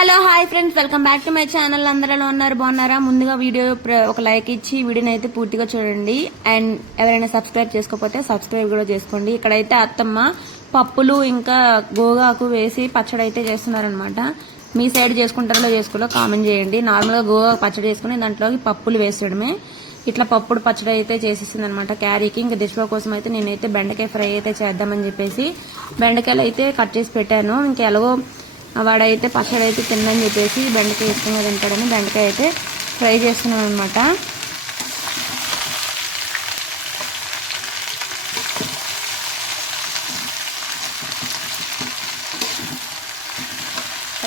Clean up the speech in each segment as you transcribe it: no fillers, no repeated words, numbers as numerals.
Hello hi friends, welcome back to my channel. అందరూ ఎలా ఉన్నారు? బాగున్నారా? ముందుగా వీడియో ఒక లైక్ ఇచ్చి వీడియోని అయితే పూర్తిగా చూడండి. అండ్ ఎవరైనా సబ్స్క్రైబ్ చేసుకోకపోతే సబ్స్క్రైబ్ కూడా చేసుకోండి. ఇక్కడైతే అత్తమ్మ పప్పులు ఇంకా గోగాకు వేసి పచ్చడి అయితే చేస్తున్నారనమాట. మీ సైడ్ చేసుకుంటారో చేసుకోలో కామెంట్ చేయండి. నార్మల్గా గోగా పచ్చడి చేసుకుని దాంట్లోకి పప్పులు వేసేయడమే. ఇట్లా పప్పుడు పచ్చడి అయితే చేసేసింది అనమాట క్యారీకి. ఇంకా దిష్వ కోసం అయితే నేనైతే బెండకాయ ఫ్రై అయితే చేద్దామని చెప్పేసి బెండకాయలు అయితే కట్ చేసి పెట్టాను. ఇంకా ఎలాగో వాడైతే పచ్చడి అయితే తిందని చెప్పేసి బెండకాయ ఇష్టంగా తింటాడని బెండకాయ అయితే ఫ్రై చేస్తున్నాను అనమాట.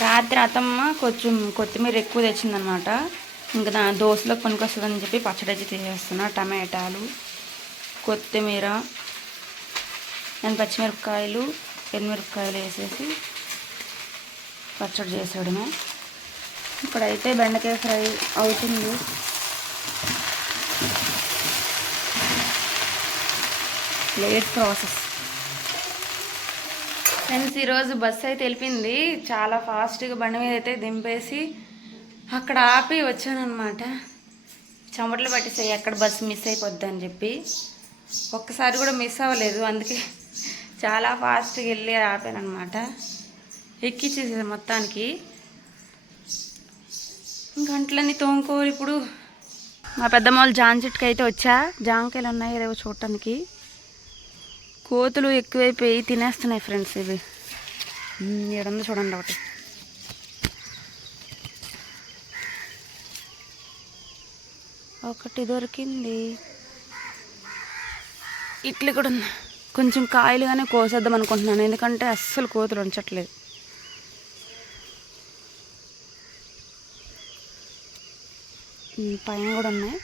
రాత్రి అత్తమ్మ కొంచెం కొత్తిమీర ఎక్కువ తెచ్చిందనమాట. ఇంకా దోశలో పనికొస్తుందని చెప్పి పచ్చడి అయితే తీసేస్తున్నా. టమాటాలు, కొత్తిమీర అండ్ పచ్చిమిరపకాయలు, ఎండుమిరపకాయలు వేసేసి పచ్చడి చేసేయడమే. ఇక్కడైతే బెండకాయ ఫ్రై అవుతుంది. Late process friends. ఈరోజు బస్సు అయితే వెళ్ళిపోయింది. చాలా ఫాస్ట్గా బండి మీద అయితే దింపేసి అక్కడ ఆపి వచ్చానమాట. చెమటలు పట్టేసాయి ఎక్కడ బస్సు మిస్ అయిపోద్ది అని చెప్పి. ఒక్కసారి కూడా మిస్ అవ్వలేదు, అందుకే చాలా ఫాస్ట్గా వెళ్ళి ఆపానమాట. ఎక్కిచ్చేసేది మొత్తానికి. గంటలన్నీ తోముకోవాలి. ఇప్పుడు మా పెద్దమ్మ వాళ్ళు జామ చెట్టుకి అయితే వచ్చా. జామకాయలు ఉన్నాయి ఏదో చూడటానికి. కోతులు ఎక్కువైపోయి తినేస్తున్నాయి ఫ్రెండ్స్. ఇవి ఏడుందో చూడండి ఒకటి. ఒకటి దొరికింది. ఇట్లు కూడా ఉంది. కొంచెం కాయలుగానే కోసేద్దాం అనుకుంటున్నాను, ఎందుకంటే అస్సలు కోతులు ఉంచట్లేదు. పైన కూడా ఉన్నాయి.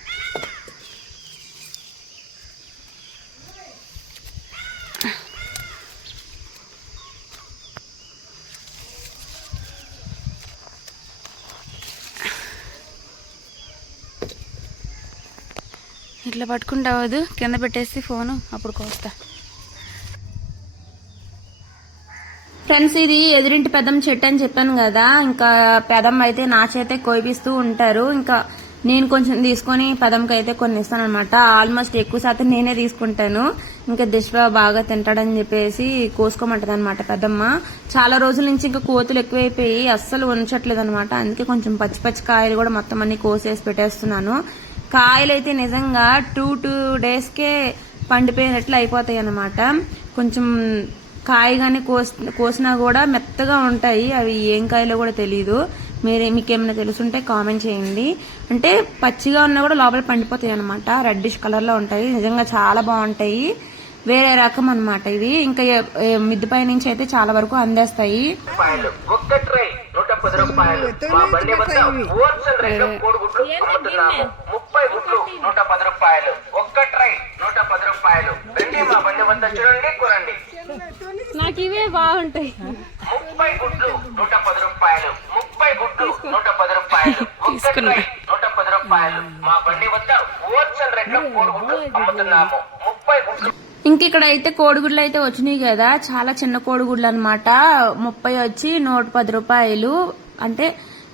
ఇట్లా పట్టుకుంటావద్దు, కింద పెట్టేసి ఫోను అప్పుడు కోస్తా. ఫ్రెండ్స్, ఇది ఎదురింటి పెద్దమ్మ చెట్టు అని చెప్పాను కదా. ఇంకా పెదమ్మ అయితే నా చేతే కోయిపిస్తూ ఉంటారు. ఇంకా నేను కొంచెం తీసుకొని పెదమ్మకి అయితే కొన్ని ఇస్తాను అనమాట. ఆల్మోస్ట్ ఎక్కువ శాతం నేనే తీసుకుంటాను. ఇంకా దిష్వ బాగా తింటాడని చెప్పేసి కోసుకోమంటది అనమాట పెద్దమ్మ. చాలా రోజుల నుంచి ఇంకా కోతులు ఎక్కువైపోయి అస్సలు ఉంచట్లేదు అనమాట. అందుకే కొంచెం పచ్చి పచ్చి కాయలు కూడా మొత్తం అన్ని కోసేసి పెట్టేస్తున్నాను. కాయలు అయితే నిజంగా 2 డేస్కే పండిపోయినట్లు అయిపోతాయి అనమాట. కొంచెం కాయగానే కోసినా కూడా మెత్తగా ఉంటాయి. అవి ఏం కాయలో కూడా తెలియదు. మీకేమైనా తెలుసుంటే కామెంట్ చేయండి. అంటే పచ్చిగా ఉన్నా కూడా లోపల పండిపోతాయి అనమాట. రెడ్డిష్ కలర్ లో ఉంటాయి. నిజంగా చాలా బాగుంటాయి. వేరే రకం అనమాట ఇవి. ఇంకా మిద్దిపై నుంచి అయితే చాలా వరకు అందేస్తాయి. నాకు ఇవే బాగుంటాయి. 30 గుడ్లు 110 రూపాయలు, 30 గుడ్లు 110 రూపాయలు, 110 రూపాయలు. మా బండి వద్ద హోల్సేల్ రేట్లో కోడిగుడ్లు అమ్ముతున్నాము. 30 గుడ్లు. ఇంక ఇక్కడ అయితే కోడిగుడ్లు అయితే వచ్చినాయి కదా. చాలా చిన్న కోడిగుడ్లు అనమాట. 30 వచ్చి 110 రూపాయలు. అంటే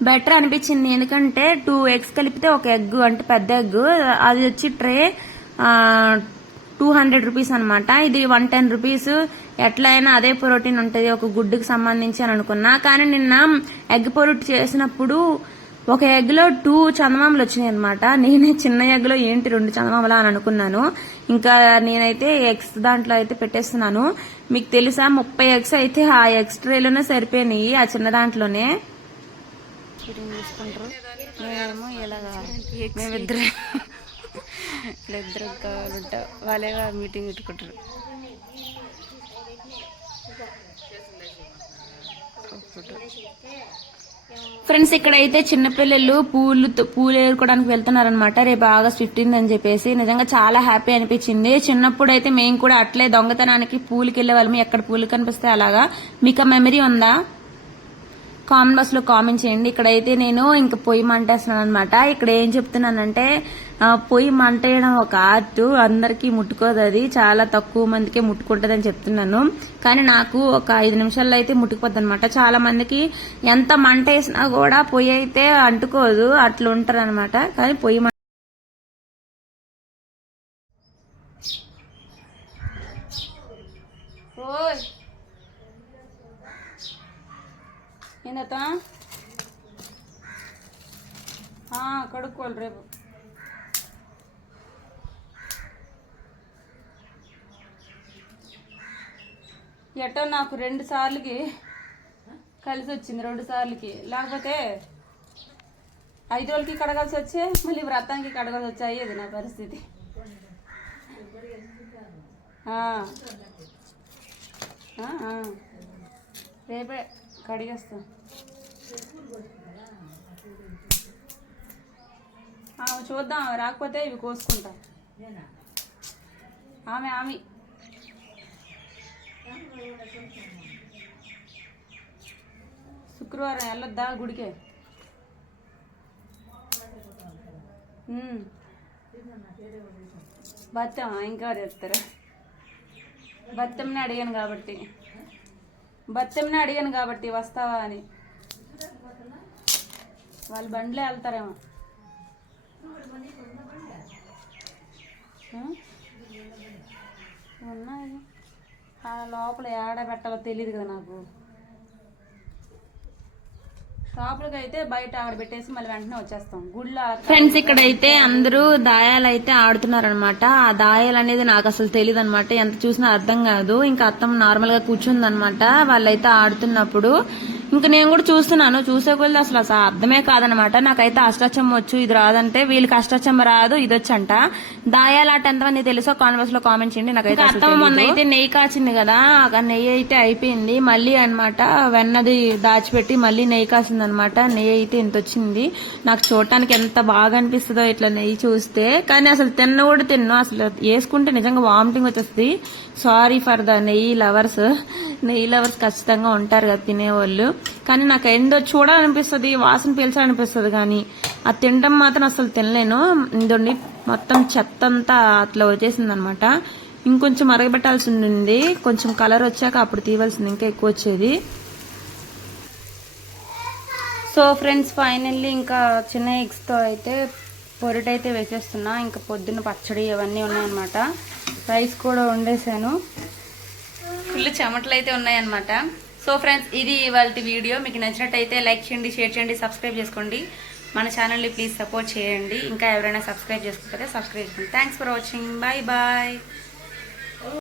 బెటర్ అనిపించింది, ఎందుకంటే 2 ఎగ్స్ కలిపితే ఒక ఎగ్, అంటే పెద్ద ఎగ్. అది వచ్చి ట్రే 200 రూపీస్ అనమాట. ఇది 110 రూపీస్. ఎట్లయినా అదే ప్రోటీన్ ఉంటుంది ఒక గుడ్డుకి సంబంధించి అని అనుకున్నా. కానీ నిన్న ఎగ్ పొరుటు చేసినప్పుడు ఒక ఎగ్ లో 2 చందమామలు వచ్చినాయి అనమాట. నేనే చిన్న ఎగ్ లో ఏంటి 2 చందమామలా అని అనుకున్నాను. ఇంకా నేనైతే ఎగ్స్ దాంట్లో అయితే పెట్టేస్తున్నాను. మీకు తెలుసా 30 ఎగ్స్ అయితే ఆ ఎగ్స్ ట్రేలోనే సరిపోయినాయి, ఆ చిన్న దాంట్లోనే. తీసుకుంటారు మేమేమో ఇలాగా మేమిద్దరు కావాలంట వాళ్ళే మీటింగ్ పెట్టుకుంటారు. ఫ్రెండ్స్, ఇక్కడైతే చిన్నపిల్లలు పూలు ఏరుకోవడానికి వెళ్తున్నారనమాట. రేపు August 15 అని చెప్పేసి. నిజంగా చాలా హ్యాపీ అనిపించింది. చిన్నప్పుడు అయితే మేము కూడా అట్లే దొంగతనానికి పూలకి వెళ్ళే వాళ్ళమి. ఎక్కడ పూలు కనిపిస్తే అలాగా. మీకు ఆ మెమరీ ఉందా? కామెంట్ బాక్స్ లో కామెంట్ చేయండి. ఇక్కడైతే నేను ఇంకా పొయ్యి మంటేస్తున్నాను అనమాట. ఇక్కడ ఏం చెప్తున్నానంటే పొయ్యి మంట వేయడం ఒక ఆర్ట్, అందరికీ ముట్టుకోదు, అది చాలా తక్కువ మందికే ముట్టుకుంటదని చెప్తున్నాను. కానీ నాకు ఒక 5 నిమిషాల్లో అయితే ముట్టుకుపోద్ది అనమాట. చాలా మందికి ఎంత మంట వేసినా కూడా పొయ్యి అయితే అంటుకోదు, అట్లా ఉంటారు అనమాట. కానీ పొయ్యి ఏందత కడుక్కోవాలి రేపు. ఎటో నాకు 2 సార్లకి కలిసి వచ్చింది, 2 సార్లకి. లేకపోతే 5 రోజులకి కడగాల్సి వచ్చే, మళ్ళీ వ్రతానికి కడగాల్సి వచ్చాయి. ఇది నా పరిస్థితి. రేపే కడిగేస్తా. చూద్దాం, రాకపోతే ఇవి కోసుకుంటా. ఆమె శుక్రవారం వెళ్ళొద్దా గుడికే? బత్తం ఇంకా చెప్తారా? బత్తంని అడిగాను కాబట్టి వస్తావా అని. వాళ్ళు బండ్లే వెళ్తారేమో. ఉన్నాయి లోపల ఏడ పెట్టాలో తెలియదు కదా నాకు. షాపులకి అయితే బయట ఆడ పెట్టేసి మళ్ళీ వెంటనే వచ్చేస్తాం గుళ్ళో. ఫ్రెండ్స్, ఇక్కడైతే అందరూ దాయాలు అయితే ఆడుతున్నారు అనమాట. ఆ దాయాలు అనేది నాకు అసలు తెలియదు అనమాట, ఎంత చూసినా అర్థం కాదు. ఇంకా అత్తమ్మ నార్మల్ గా కూర్చుందనమాట వాళ్ళైతే ఆడుతున్నప్పుడు. ఇంకా నేను కూడా చూస్తున్నాను, చూసే కొద్ది అసలు అర్థమే కాదనమాట. నాకైతే అష్టాచమ్మ వచ్చు, ఇది రాదంటే వీళ్ళకి అష్టాచమ్మ రాదు, ఇది వచ్చంట. దాయాలాట ఎంతమంది తెలుసో కాన్వర్స్ లో కామెంట్ చేయండి. నాకైతే అత్తమ్మ మొన్న అయితే నెయ్యి కాచింది కదా, ఆ నెయ్యి అయితే అయిపోయింది. మళ్ళీ అనమాట వెన్నది దాచిపెట్టి మళ్ళీ నెయ్యి కాసింది అనమాట. నెయ్యి అయితే ఇంత వచ్చింది. నాకు చూడటానికి ఎంత బాగా అనిపిస్తుందో ఇట్లా నెయ్యి చూస్తే. కానీ అసలు తిన్నా అసలు వేసుకుంటే నిజంగా వామిటింగ్ వచ్చేస్తుంది. సారీ ఫర్ ద నెయ్యి లవర్స్ ఖచ్చితంగా ఉంటారు కదా తినేవాళ్ళు. కానీ నాకు ఏందో చూడాలనిపిస్తుంది, వాసన పీల్చాలనిపిస్తుంది, కానీ అది తినడం మాత్రం అసలు తినలేను. ఇందండి మొత్తం చెత్త అంతా అట్లా వచ్చేసింది అనమాట. ఇంకొంచెం మరగబెట్టాల్సి ఉంది, కొంచెం కలర్ వచ్చాక అప్పుడు తీయవలసింది, ఇంకా ఎక్కువ వచ్చేది. సో ఫ్రెండ్స్, ఫైనల్లీ ఇంకా చిన్న ఎగ్స్తో అయితే పొరిటైతే వేసేస్తున్నా. ఇంకా పొద్దున్న పచ్చడి అవన్నీ ఉన్నాయన్నమాట. రైస్ కూడా వండేసాను. ఫుల్ చెమటలు అయితే ఉన్నాయన్నమాట. సో ఫ్రెండ్స్, ఇది ఇవాళ వీడియో. మీకు నచ్చినట్టయితే లైక్ చేయండి, షేర్ చేయండి, సబ్స్క్రైబ్ చేసుకోండి. మన ఛానల్ని ప్లీజ్ సపోర్ట్ చేయండి. ఇంకా ఎవరైనా సబ్స్క్రైబ్ చేసుకోకపోతే సబ్స్క్రైబ్ చేసుకోండి. Thanks for watching. Bye bye.